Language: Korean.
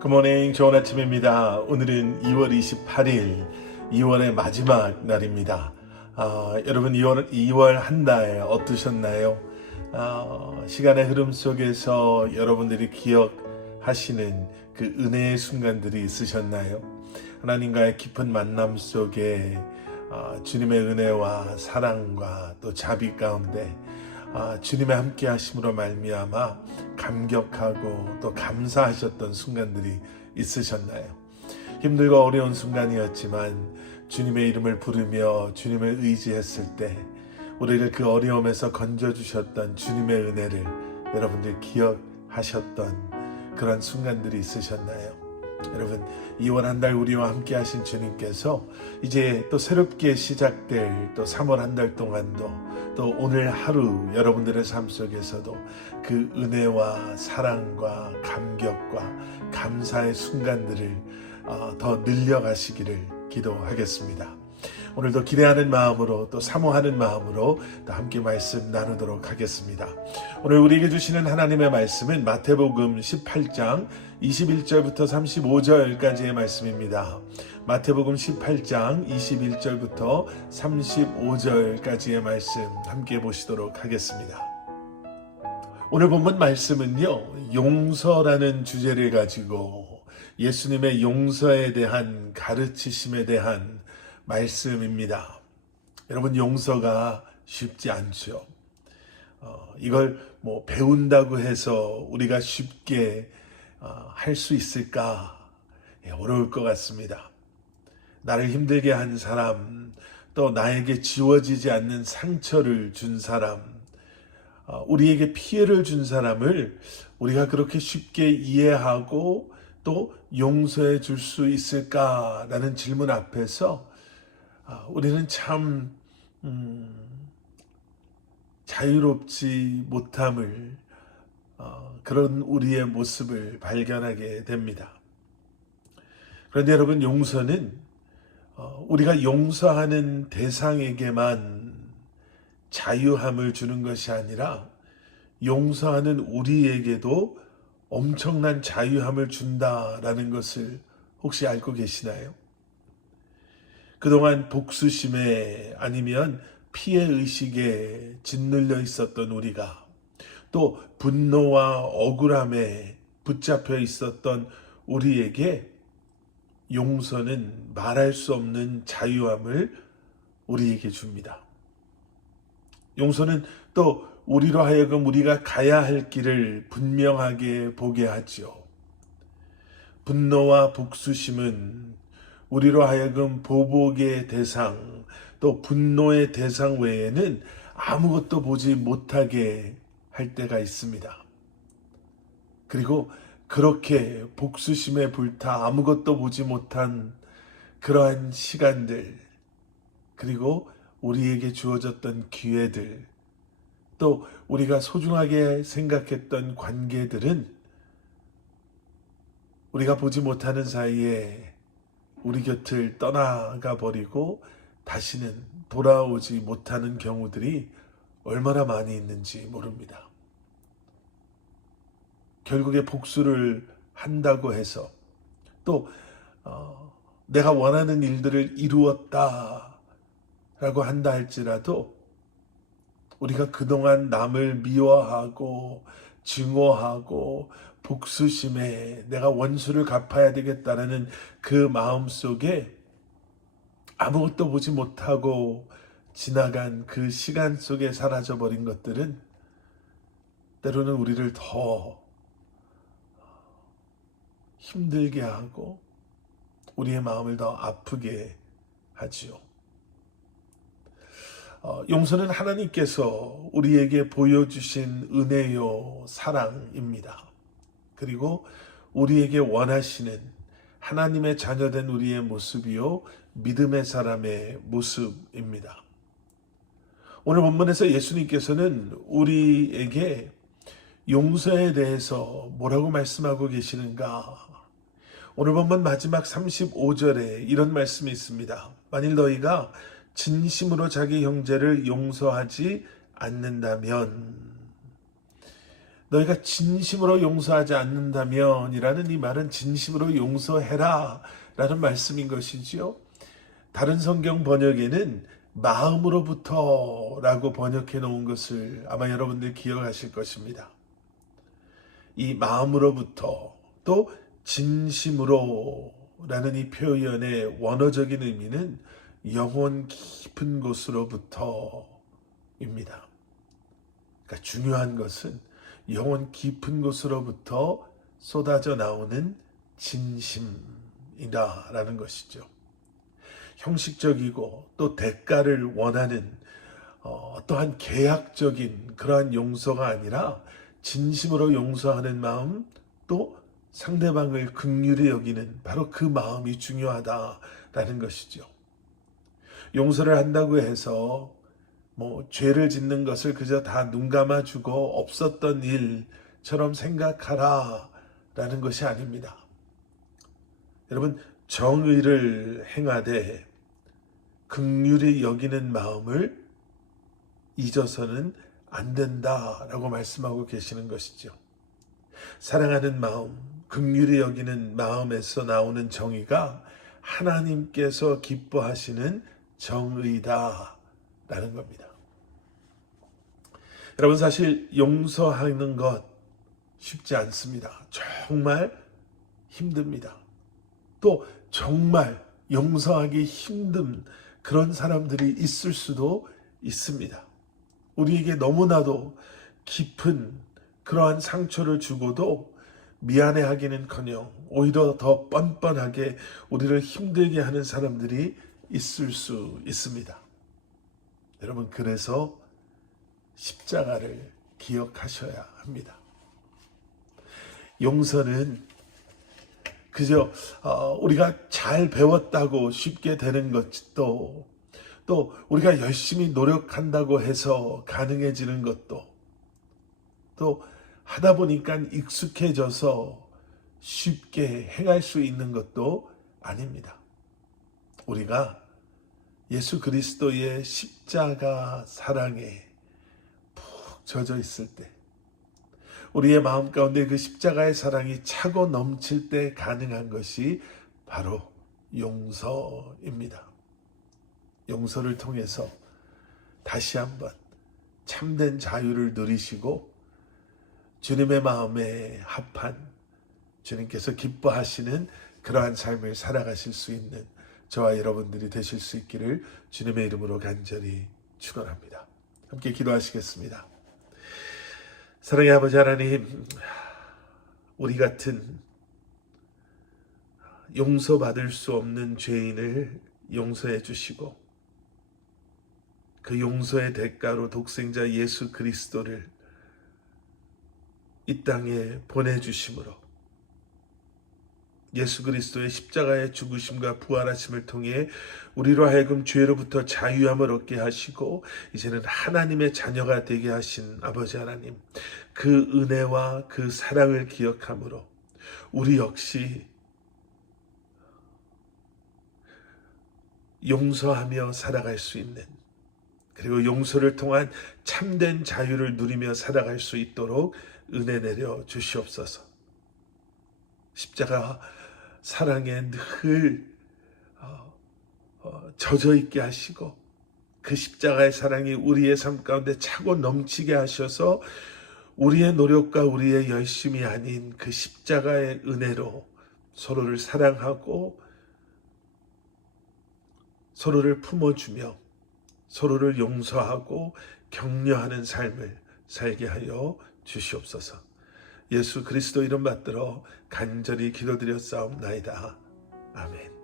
굿모닝, 좋은 아침입니다. 오늘은 2월 28일, 2월의 마지막 날입니다. 여러분 2월 한 달 어떠셨나요? 시간의 흐름 속에서 여러분들이 기억하시는 그 은혜의 순간들이 있으셨나요? 하나님과의 깊은 만남 속에 주님의 은혜와 사랑과 또 자비 가운데 주님의 함께 하심으로 말미암아 감격하고 또 감사하셨던 순간들이 있으셨나요? 힘들고 어려운 순간이었지만 주님의 이름을 부르며 주님을 의지했을 때 우리를 그 어려움에서 건져주셨던 주님의 은혜를 여러분들 기억하셨던 그런 순간들이 있으셨나요? 여러분 2월 한 달 우리와 함께 하신 주님께서 이제 또 새롭게 시작될 또 3월 한 달 동안도 또 오늘 하루 여러분들의 삶 속에서도 그 은혜와 사랑과 감격과 감사의 순간들을 더 늘려가시기를 기도하겠습니다. 오늘도 기대하는 마음으로 또 사모하는 마음으로 또 함께 말씀 나누도록 하겠습니다. 오늘 우리에게 주시는 하나님의 말씀은 마태복음 18장 21절부터 35절까지의 말씀입니다. 마태복음 18장 21절부터 35절까지의 말씀 함께 보시도록 하겠습니다. 오늘 본문 말씀은요, 용서라는 주제를 가지고 예수님의 용서에 대한 가르치심에 대한 말씀입니다. 여러분 용서가 쉽지 않죠. 이걸 배운다고 해서 우리가 쉽게 할 수 있을까? 어려울 것 같습니다. 나를 힘들게 한 사람, 또 나에게 지워지지 않는 상처를 준 사람, 우리에게 피해를 준 사람을 우리가 그렇게 쉽게 이해하고 또 용서해 줄 수 있을까라는 질문 앞에서 우리는 참 자유롭지 못함을 그런 우리의 모습을 발견하게 됩니다. 그런데 여러분 용서는 우리가 용서하는 대상에게만 자유함을 주는 것이 아니라 용서하는 우리에게도 엄청난 자유함을 준다라는 것을 혹시 알고 계시나요? 그동안 복수심에 아니면 피해의식에 짓눌려 있었던 우리가 또 분노와 억울함에 붙잡혀 있었던 우리에게 용서는 말할 수 없는 자유함을 우리에게 줍니다. 용서는 또 우리로 하여금 우리가 가야 할 길을 분명하게 보게 하죠. 분노와 복수심은 우리로 하여금 보복의 대상, 또 분노의 대상 외에는 아무것도 보지 못하게 할 때가 있습니다. 그리고 그렇게 복수심에 불타 아무것도 보지 못한 그러한 시간들, 그리고 우리에게 주어졌던 기회들, 또 우리가 소중하게 생각했던 관계들은 우리가 보지 못하는 사이에 우리 곁을 떠나가 버리고 다시는 돌아오지 못하는 경우들이 얼마나 많이 있는지 모릅니다. 결국에 복수를 한다고 해서 또 내가 원하는 일들을 이루었다라고 한다 할지라도 우리가 그동안 남을 미워하고 증오하고 복수심에 내가 원수를 갚아야 되겠다라는 그 마음 속에 아무것도 보지 못하고 지나간 그 시간 속에 사라져버린 것들은 때로는 우리를 더 힘들게 하고 우리의 마음을 더 아프게 하지요. 용서는 하나님께서 우리에게 보여주신 은혜요 사랑입니다. 그리고 우리에게 원하시는 하나님의 자녀된 우리의 모습이요 믿음의 사람의 모습입니다. 오늘 본문에서 예수님께서는 우리에게 용서에 대해서 뭐라고 말씀하고 계시는가? 오늘 본문 마지막 35절에 이런 말씀이 있습니다. 만일 너희가 진심으로 자기 형제를 용서하지 않는다면 너희가 진심으로 용서하지 않는다면 이라는 이 말은 진심으로 용서해라 라는 말씀인 것이지요. 다른 성경 번역에는 마음으로부터 라고 번역해 놓은 것을 아마 여러분들 기억하실 것입니다. 이 마음으로부터 또 진심으로 라는 이 표현의 원어적인 의미는 영혼 깊은 곳으로부터입니다. 그러니까 중요한 것은 영혼 깊은 곳으로부터 쏟아져 나오는 진심이다라는 것이죠. 형식적이고 또 대가를 원하는 어떠한 계약적인 그러한 용서가 아니라 진심으로 용서하는 마음, 또 상대방을 긍휼히 여기는 바로 그 마음이 중요하다라는 것이죠. 용서를 한다고 해서 죄를 짓는 것을 그저 다 눈 감아주고 없었던 일처럼 생각하라라는 것이 아닙니다. 여러분, 정의를 행하되 긍휼히 여기는 마음을 잊어서는 안 된다라고 말씀하고 계시는 것이죠. 사랑하는 마음, 긍휼히 여기는 마음에서 나오는 정의가 하나님께서 기뻐하시는 정의다라는 겁니다. 여러분, 사실 용서하는 것 쉽지 않습니다. 정말 힘듭니다. 또 정말 용서하기 힘든 그런 사람들이 있을 수도 있습니다. 우리에게 너무나도 깊은 그러한 상처를 주고도 미안해하기는커녕 오히려 더 뻔뻔하게 우리를 힘들게 하는 사람들이 있을 수 있습니다. 여러분, 그래서 십자가를 기억하셔야 합니다. 용서는 그저 우리가 잘 배웠다고 쉽게 되는 것도, 또 우리가 열심히 노력한다고 해서 가능해지는 것도, 또 하다 보니까 익숙해져서 쉽게 행할 수 있는 것도 아닙니다. 우리가 예수 그리스도의 십자가 사랑에 푹 젖어 있을 때, 우리의 마음 가운데 그 십자가의 사랑이 차고 넘칠 때 가능한 것이 바로 용서입니다. 용서를 통해서 다시 한번 참된 자유를 누리시고 주님의 마음에 합한, 주님께서 기뻐하시는 그러한 삶을 살아가실 수 있는 저와 여러분들이 되실 수 있기를 주님의 이름으로 간절히 축원합니다. 함께 기도하시겠습니다. 사랑의 아버지 하나님, 우리 같은 용서받을 수 없는 죄인을 용서해 주시고 그 용서의 대가로 독생자 예수 그리스도를 이 땅에 보내주심으로 예수 그리스도의 십자가의 죽으심과 부활하심을 통해 우리로 하여금 죄로부터 자유함을 얻게 하시고 이제는 하나님의 자녀가 되게 하신 아버지 하나님, 그 은혜와 그 사랑을 기억함으로 우리 역시 용서하며 살아갈 수 있는, 그리고 용서를 통한 참된 자유를 누리며 살아갈 수 있도록 은혜 내려 주시옵소서. 십자가 사랑에 늘 젖어 있게 하시고 그 십자가의 사랑이 우리의 삶 가운데 차고 넘치게 하셔서 우리의 노력과 우리의 열심이 아닌 그 십자가의 은혜로 서로를 사랑하고 서로를 품어주며 서로를 용서하고 격려하는 삶을 살게 하여 주시옵소서. 예수 그리스도 이름 받들어 간절히 기도드렸사옵나이다. 아멘.